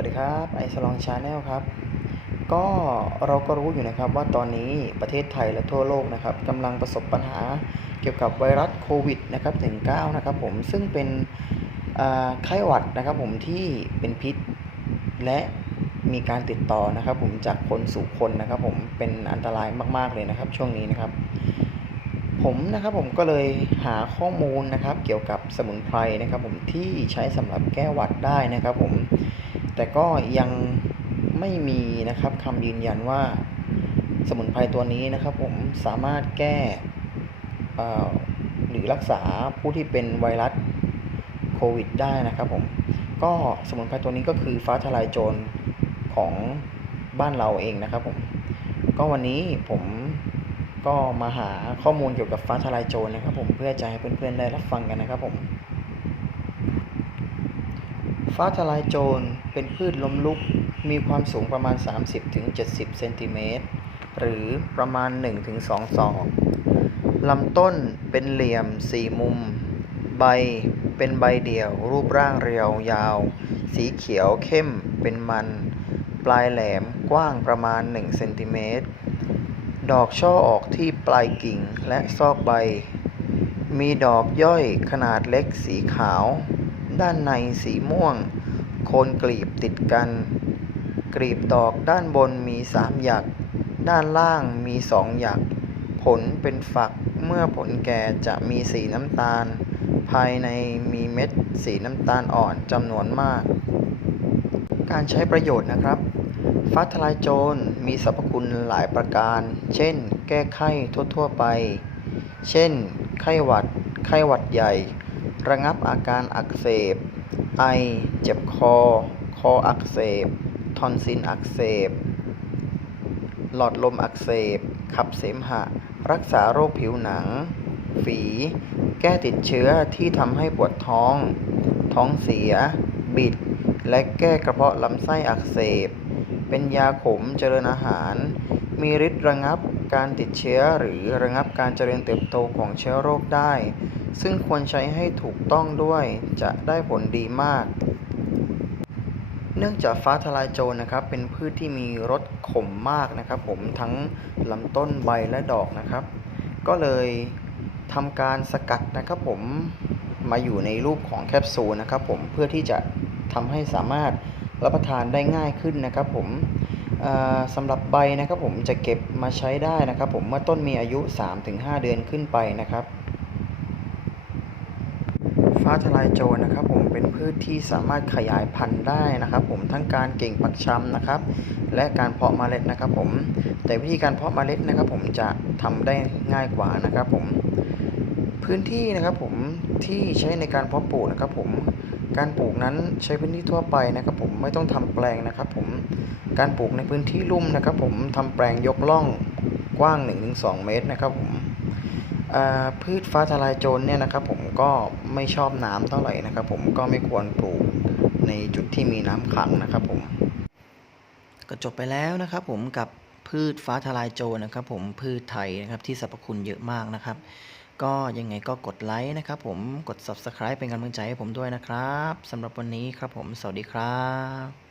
วัสดีครับไอสลองชาแนลครับ ก็เราก็รู้อยู่นะครับว่าตอนนี้ประเทศไทยและทั่วโลกนะครับกำลังประสบปัญหาเกี่ยวกับไวรัสโควิดนะครับถึง9นะครับผมซึ่งเป็นไข้หวัดนะครับผมที่เป็นพิษและมีการติดต่อนะครับผมจากคนสู่คนนะครับผมเป็นอันตรายมากๆเลยนะครับช่วงนี้นะครับ ผมนะครับผมก็เลยหาข้อมูลนะครับเกี่ยวกับสมุนไพรนะครับผมที่ใช้สำหรับแก้หวัดได้นะครับผม แต่ก็ยังไม่มีนะครับคำยืนยันว่าสมุนไพรตัวนี้นะครับ ผมสามารถแก้หรือรักษาผู้ที่เป็นไวรัสโควิดได้นะครับผมก็สมุนไพรตัวนี้ก็คือฟ้าทลายโจรของบ้านเราเองนะครับผมก็วันนี้ผมก็มาหาข้อมูลเกี่ยวกับฟ้าทลายโจรนะครับผมเพื่อจะให้เพื่อนๆได้รับฟังกันนะครับผม ฟ้าทลายโจรเป็นพืชล้มลุก มีความสูงประมาณ 30-70 เซนติเมตร หรือประมาณ 1-2 ศอกลำต้นเป็นเหลี่ยมสี่มุม ใบเป็นใบเดี่ยว รูปร่างเรียวยาว สีเขียวเข้มเป็นมัน ปลายแหลมกว้างประมาณ 1 เซนติเมตร ดอกช่อออกที่ปลายกิ่งและซอกใบ มีดอกย่อยขนาดเล็กสีขาว ด้านในสีม่วง โคนกลีบติดกัน กลีบดอกด้านบนมีสามหยัก ด้านล่างมีสองหยัก ผลเป็นฝัก เมื่อผลแก่จะมีสีน้ำตาล ภายในมีเม็ดสีน้ำตาลอ่อนจำนวนมาก การใช้ประโยชน์นะครับฟ้าทลายโจรมีสรรพคุณหลายประการ เช่น แก้ไข้ทั่วๆไป เช่น ไข้หวัด ไข้หวัดใหญ่ ระงับอาการอักเสบ ไอ เจ็บคอ คออักเสบ ทอนซิลอักเสบ หลอดลมอักเสบ ขับเสมหะ รักษาโรคผิวหนัง ฝี แก้ติดเชื้อที่ทำให้ปวดท้อง ท้องเสีย บิด และแก้กระเพาะลำไส้อักเสบ เป็นยาขมเจริญอาหาร มีฤทธิ์ระงับการติดเชื้อหรือระงับการเจริญเติบโตของเชื้อโรคได้ ซึ่งควรใช้ให้ถูกต้องด้วยจะได้ผลดีมาก เนื่องจากฟ้าทลายโจรนะครับ เป็นพืชที่มีรสขมมากนะครับ ผมทั้งลำต้นใบและดอกนะครับ ก็เลยทำการสกัดนะครับผมมาอยู่ในรูปของแคปซูลนะครับผมเพื่อที่จะทำให้สามารถรับประทานได้ง่ายขึ้นนะครับผม สำหรับใบนะครับผมจะเก็บมาใช้ได้นะครับผมเมื่อต้นมีอายุ 3-5 เดือนขึ้นไปนะครับ ฟ้าทลายโจรนะครับผมเป็นพืชที่สามารถขยายพันธุ์ได้นะครับ ผมทั้งการเก่งปักชำนะครับ และการเพาะเมล็ดนะครับผมแต่วิธีการเพาะเมล็ดนะครับ ผมจะทำได้ง่ายกว่านะครับผมพื้นที่นะครับผมที่ใช้ในการเพาะปลูกนะครับผม การปลูกนั้นใช้พื้นที่ทั่วไปนะครับ ผมไม่ต้องทำแปลงนะครับ ผมการปลูกในพื้นที่ลุ่มนะครับ ผมทำแปลงยกล่องกว้าง 1-2 เมตรนะครับผมพืชฟ้าทลายโจรเนี่ยนะครับ ผมก็ไม่ชอบน้ำเท่าไหร่นะครับ ผมก็ไม่ควรปลูกในจุดที่มีน้ำขังนะครับ ผมก็จบไปแล้วนะครับ ผมกับพืชฟ้าทลายโจรนะครับ ผมพืชไทยนะครับที่สรรพคุณเยอะมากนะครับ ก็ยังไงก็กดไลค์นะครับผมกด subscribe เป็นกำลังใจให้ผมด้วยนะครับสำหรับวันนี้ครับผม สวัสดีครับ